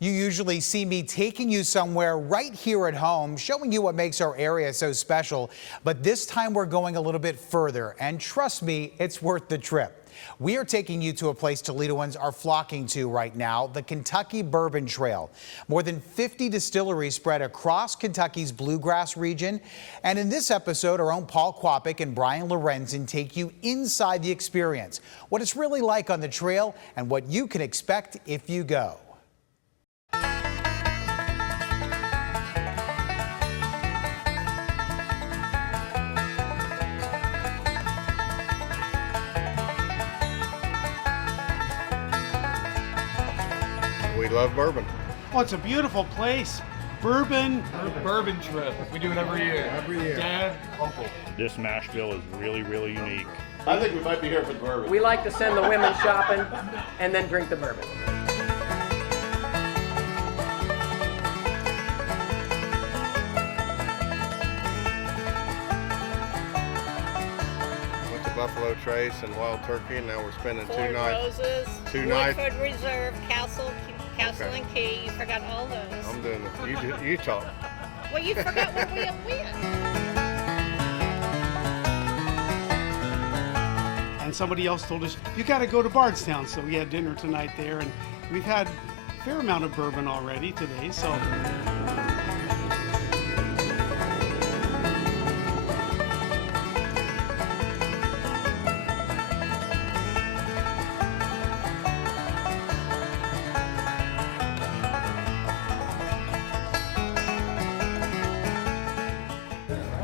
You usually see me taking you somewhere right here at home, showing you what makes our area so special. But this time we're going a little bit further, and trust me, it's worth the trip. We are taking you to a place Toledoans are flocking to right now, the Kentucky Bourbon Trail. More than 50 distilleries spread across Kentucky's bluegrass region. And in this episode, our own Paul Quapic and Brian Lorenzen take you inside the experience, what it's really like on the trail, and what you can expect if you go. We love bourbon. Oh, it's a beautiful place. Bourbon trip. We do it every year. Every year. Dad, uncle. This mash bill is really, really unique. I think we might be here for the bourbon. We like to send the women shopping and then drink the bourbon. Went to Buffalo Trace and Wild Turkey, and now we're spending Four two nights. Roses, two nights. Woodford Reserve, Castle Okay. and Key. You forgot all those. I'm doing it. You talk. Well, you forgot where we went. and somebody else told us, you got to go to Bardstown. So we had dinner tonight there, and we've had a fair amount of bourbon already today. So.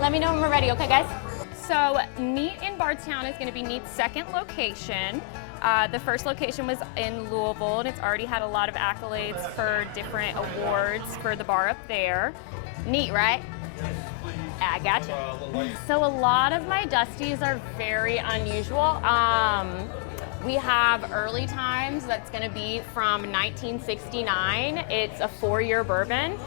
Let me know when we're ready, okay guys? So Neat in Bardstown is going to be Neat's second location. The first location was in Louisville, and it's already had a lot of accolades for different awards for the bar up there. Neat, right? I gotcha. So a lot of my Dusties are very unusual. We have Early Times that's going to be from 1969. It's a 4-year bourbon.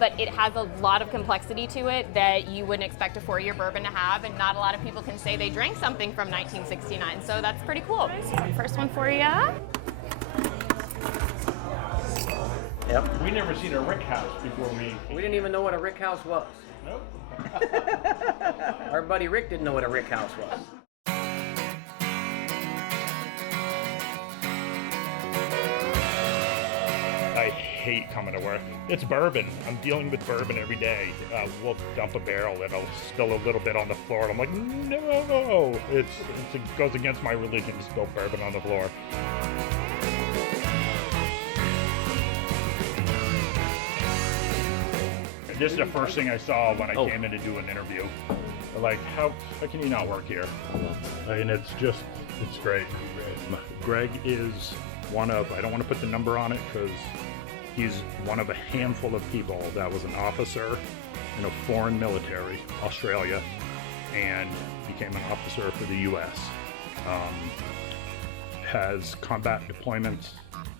But it has a lot of complexity to it that you wouldn't expect a 4-year bourbon to have, and not a lot of people can say they drank something from 1969, so that's pretty cool. First one for you. Yep. We never seen a rick house before We didn't even know what a rick house was. Nope. Our buddy Rick didn't know what a rick house was. I hate coming to work. It's bourbon. I'm dealing with bourbon every day. We'll dump a barrel, it'll spill a little bit on the floor, and I'm like, no! It goes against my religion to spill bourbon on the floor. This is the first thing I saw when I came in to do an interview. Like, how can you not work here? And it's great. Greg is one of, I don't want to put the number on it because he's one of a handful of people that was an officer in a foreign military, Australia, and became an officer for the U.S. Has combat deployments,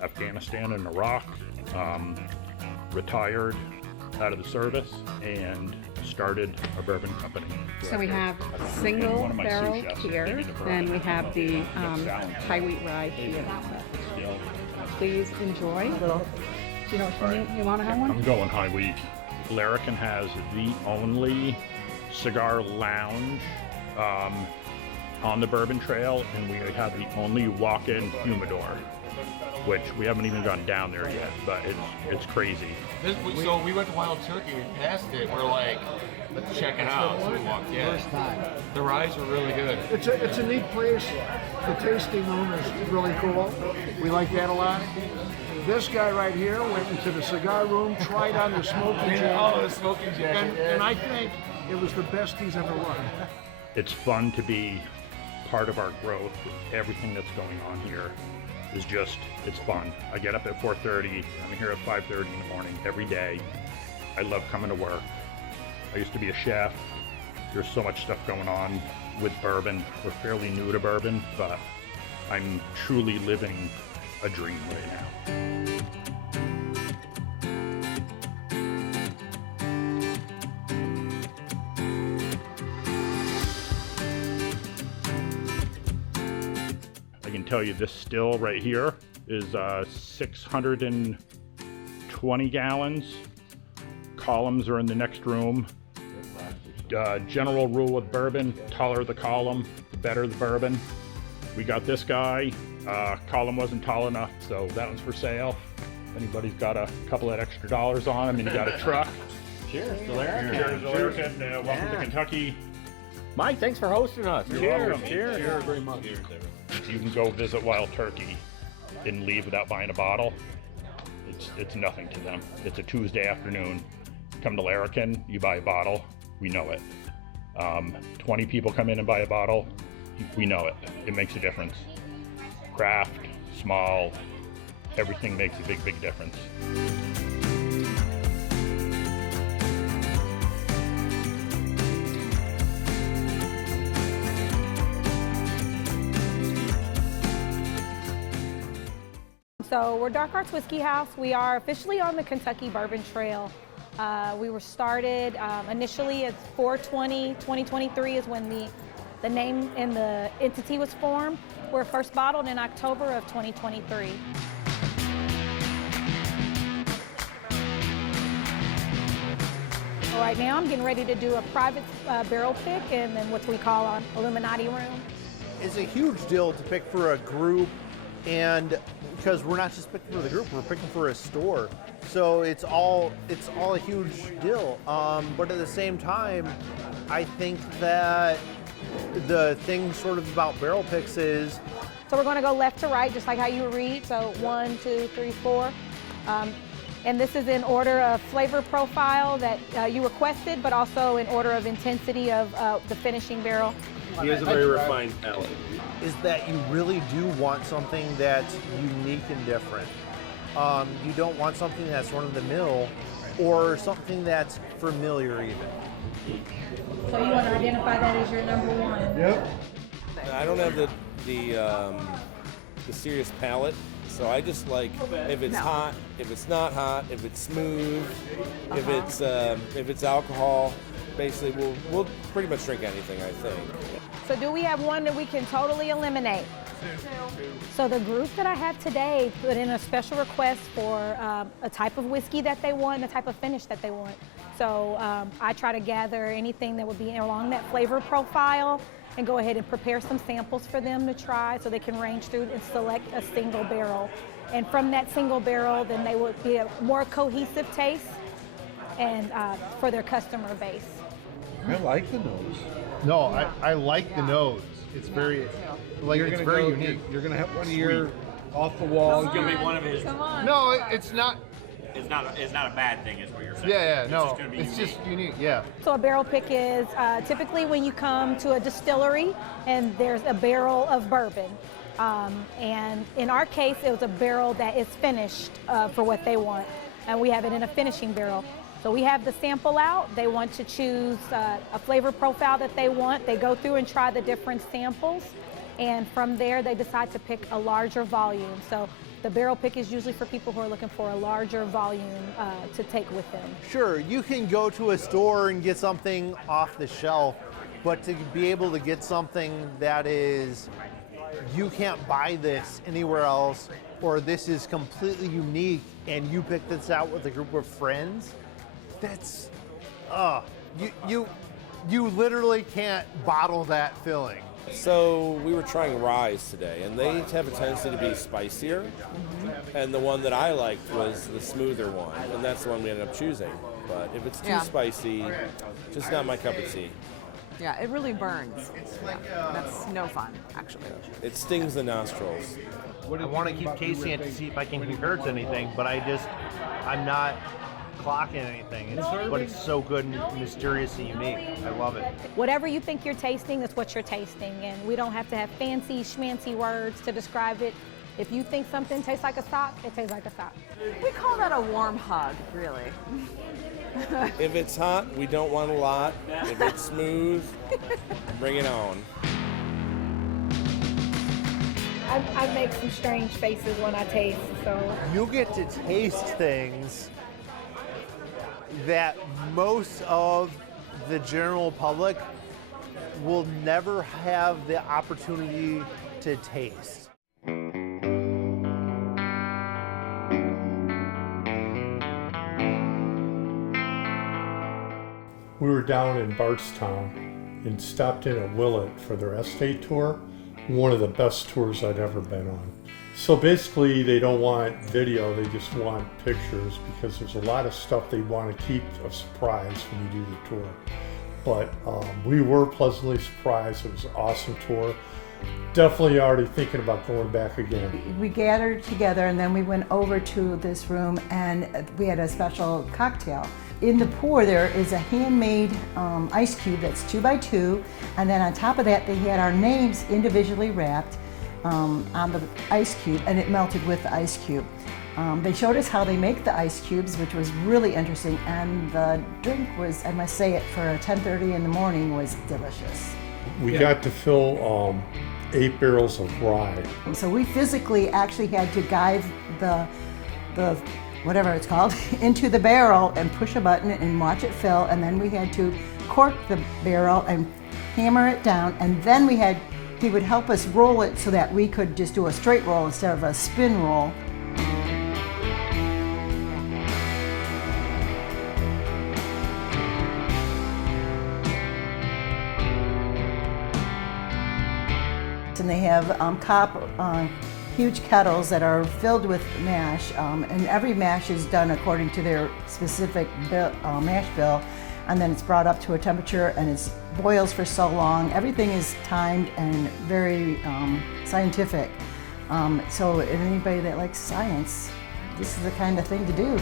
Afghanistan and Iraq, retired out of the service, and started a bourbon company. So we have single barrel here, and we have the high wheat rye here. Please enjoy. Do you know what you want to have one? I'm going high wheat. Larrikin has the only cigar lounge on the Bourbon Trail, and we have the only walk-in humidor, which we haven't even gone down there yet, but it's crazy. So we went to Wild Turkey, we passed it, we're like, let's check it out. So we walked in. The ryes were really good. It's a neat place. The tasting room is really cool. We like that a lot. This guy right here went into the cigar room, tried on the smoking jacket. Oh, the smoking jacket. And I think it was the best he's ever run. It's fun to be part of our growth. Everything that's going on here is it's fun. I get up at 4:30, I'm here at 5:30 in the morning every day. I love coming to work. I used to be a chef. There's so much stuff going on with bourbon. We're fairly new to bourbon, but I'm truly living a dream right now. I can tell you this still right here is 650 20 gallons. Columns are in the next room. General rule with bourbon, taller the column, the better the bourbon. We got this guy. Column wasn't tall enough, so that one's for sale. If anybody's got a couple of extra dollars on him and you got a truck. Cheers, Toledo. Cheers, Toledo. Welcome to Kentucky. Mike, thanks for hosting us. Cheers. Cheers very much. You can go visit Wild Turkey and leave without buying a bottle. It's nothing to them. It's a Tuesday afternoon. Come to Larrikin, you buy a bottle, we know it. 20 people come in and buy a bottle, we know it. It makes a difference. Craft, small, everything makes a big, big difference. So we're Dark Arts Whiskey House. We are officially on the Kentucky Bourbon Trail. We were started initially at 4/20/2023 is when the name and the entity was formed. We're first bottled in October of 2023. Right now I'm getting ready to do a private barrel pick and then what we call an Illuminati room. It's a huge deal to pick for a group, and because we're not just picking for the group, we're picking for a store. So it's all a huge deal. But at the same time, I think that the thing sort of about barrel picks is. So we're going to go left to right, just like how you read. So 1, 2, 3, 4. And this is in order of flavor profile that you requested, but also in order of intensity of the finishing barrel. He has a very refined palate. Is that you really do want something that's unique and different. You don't want something that's run-of-the-mill or something that's familiar even. So you want to identify that as your number one? Yep. I don't have the serious palate, so I just like if it's hot, if it's not hot, if it's smooth, if it's alcohol. Basically, we'll pretty much drink anything, I think. So do we have one that we can totally eliminate? So the group that I have today put in a special request for a type of whiskey that they want and a type of finish that they want. So I try to gather anything that would be along that flavor profile and go ahead and prepare some samples for them to try so they can range through and select a single barrel. And from that single barrel, then they would be a more cohesive taste and for their customer base. I like the nose. No, I like the nose. It's very, it's very unique. You're gonna have one of your off the wall. It's gonna be one of his. No, it's not. It's not a bad thing, is what you're saying. Yeah, no, It's just unique. Yeah. So a barrel pick is typically when you come to a distillery and there's a barrel of bourbon. And in our case, it was a barrel that is finished for what they want. And we have it in a finishing barrel. So we have the sample out. They want to choose a flavor profile that they want. They go through and try the different samples. And from there, they decide to pick a larger volume. So the barrel pick is usually for people who are looking for a larger volume to take with them. Sure, you can go to a store and get something off the shelf, but to be able to get something that is, you can't buy this anywhere else, or this is completely unique and you picked this out with a group of friends, that's, you literally can't bottle that feeling. So we were trying ryes today, and they have a tendency to be spicier. And the one that I liked was the smoother one, and that's the one we ended up choosing. But if it's too spicy, just not my cup of tea. Yeah, it really burns. That's no fun, actually. It stings the nostrils. I want to keep tasting it to see if I can compare it to anything, but I'm not clocking anything. But it's so good and mysterious and unique. I love it. Whatever you think you're tasting, that's what you're tasting. And we don't have to have fancy, schmancy words to describe it. If you think something tastes like a sock, it tastes like a sock. We call that a warm hug, really. If it's hot, we don't want a lot. If it's smooth, bring it on. I make some strange faces when I taste, so. You get to taste things that most of the general public will never have the opportunity to taste. we were down in Bardstown and stopped in at Willett for their estate tour. One of the best tours I'd ever been on. So basically they don't want video, they just want pictures because there's a lot of stuff they want to keep a surprise when you do the tour. But we were pleasantly surprised. It was an awesome tour. Definitely already thinking about going back again. We gathered together and then we went over to this room and we had a special cocktail. In the pour there is a handmade ice cube that's 2 by 2, and then on top of that they had our names individually wrapped on the ice cube, and it melted with the ice cube. They showed us how they make the ice cubes, which was really interesting, and the drink was, I must say it, for 10:30 in the morning was delicious. We got to fill 8 barrels of rye. So we physically actually had to guide the whatever it's called into the barrel and push a button and watch it fill, and then we had to cork the barrel and hammer it down, and then he would help us roll it so that we could just do a straight roll instead of a spin roll. And they have huge kettles that are filled with mash, and every mash is done according to their specific mash bill, and then it's brought up to a temperature and it boils for so long. Everything is timed and very scientific. So anybody that likes science, this is the kind of thing to do.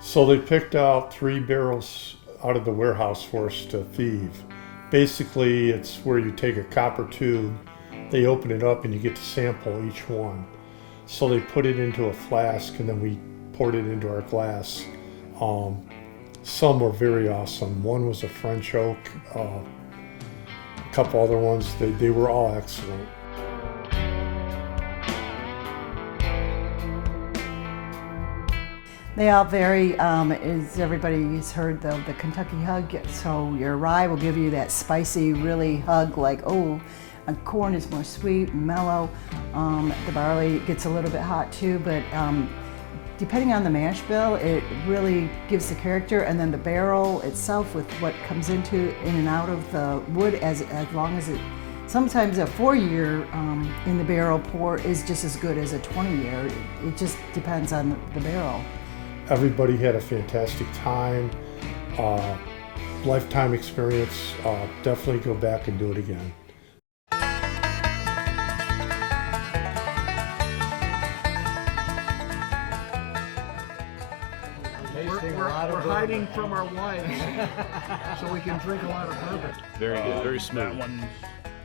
So they picked out 3 barrels out of the warehouse for us to thieve. Basically, it's where you take a copper tube, they open it up and you get to sample each one. So they put it into a flask and then we poured it into our glass. Some were very awesome. One was a French oak, a couple other ones, they were all excellent. They all vary, as everybody's heard, the Kentucky hug, so your rye will give you that spicy, really hug, like, oh, and corn is more sweet and mellow. The barley gets a little bit hot too, but depending on the mash bill, it really gives the character, and then the barrel itself with what comes in and out of the wood as long as it, sometimes a 4-year in the barrel pour is just as good as a 20-year. It just depends on the barrel. Everybody had a fantastic time, lifetime experience. Definitely go back and do it again. We're hiding from our wives so we can drink a lot of bourbon. Very good, very smooth. That one's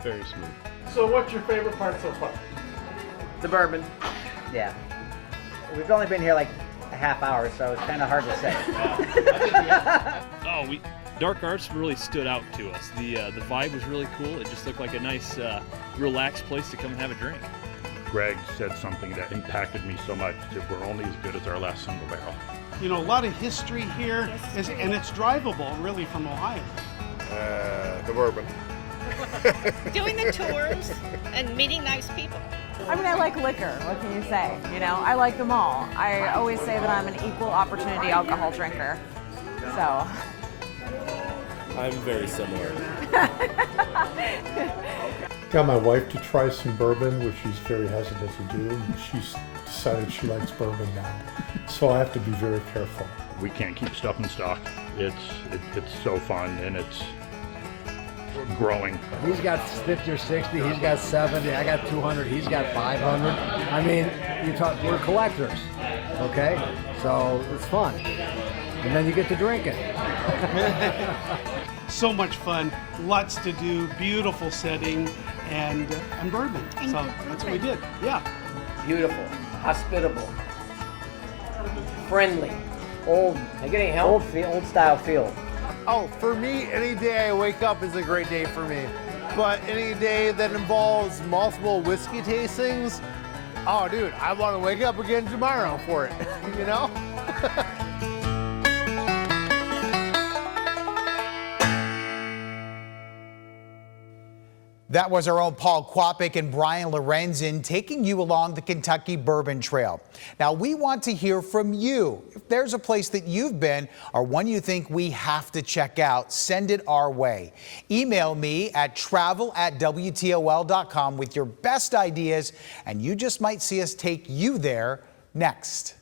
very smooth. So what's your favorite part so far? The bourbon. Yeah. We've only been here like a half hour, so it's kind of hard to say. Dark Arts really stood out to us. The vibe was really cool. It just looked like a nice, relaxed place to come and have a drink. Greg said something that impacted me so much that we're only as good as our last single barrel. You know, a lot of history here, and it's drivable, really, from Ohio. The bourbon. Doing the tours and meeting nice people. I mean, I like liquor. What can you say? You know, I like them all. I always say that I'm an equal opportunity alcohol drinker. So. I'm very similar. Got my wife to try some bourbon, which she's very hesitant to do. She's decided she likes bourbon now, so I have to be very careful. We can't keep stuff in stock. It's so fun and it's growing. He's got 50 or 60, he's got 70, I got 200, he's got 500. I mean, we're collectors, okay? So it's fun. And then you get to drink it. So much fun, lots to do, beautiful setting, and bourbon. So that's what we did. Yeah. Beautiful, hospitable, friendly, old style feel. Oh, for me, any day I wake up is a great day for me. But any day that involves multiple whiskey tastings, oh dude, I want to wake up again tomorrow for it, you know? That was our own Paul Quapic and Brian Lorenzen taking you along the Kentucky Bourbon Trail. Now, we want to hear from you. If there's a place that you've been or one you think we have to check out, send it our way. Email me at travel@WTOL.com with your best ideas, and you just might see us take you there next.